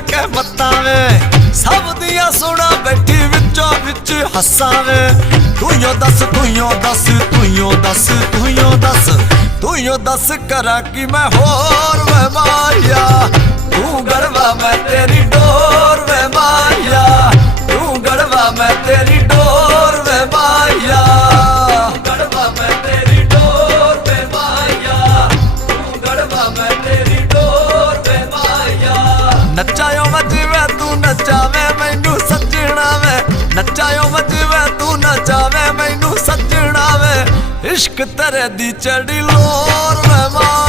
ਦੱਸਾਂ ਵੇ। ਸਭ ਦੀਆਂ ਸੁਣਾ ਬੈਠੀ ਵਿੱਚੋਂ ਵਿੱਚ ਹੱਸਾਂ ਵੇ। ਤੂੰ ਦੱਸ ਤੂੰ ਦੱਸ ਤੂੰ ਦੱਸ ਤੂੰ ਦੱਸ। ਤੂੰ ਦੱਸ ਕਰਾਂ ਕਿ ਮੈਂ ਹੋਰ ਵੇ ਤੂੰ ਗੜਵਾ ਮੈਂ ਤੇਰੀ ਨੱਚਾਇਓ ਮਜਵੇ ਤੂੰ ਨਚਾਵੇਂ, ਮੈਨੂੰ ਸੱਜਣਾ ਵੇ ਨੱਚਾਇਓ ਮਜਵੇ ਤੂੰ ਨਚਾਵੇਂ, ਮੈਨੂੰ ਸੱਜਣਾ ਵੇ ਇਸ਼ਕ ਤੇਰੇ ਦੀ ਚੜੀ ਲੋਰ ਵੇ ਮਾਇਆ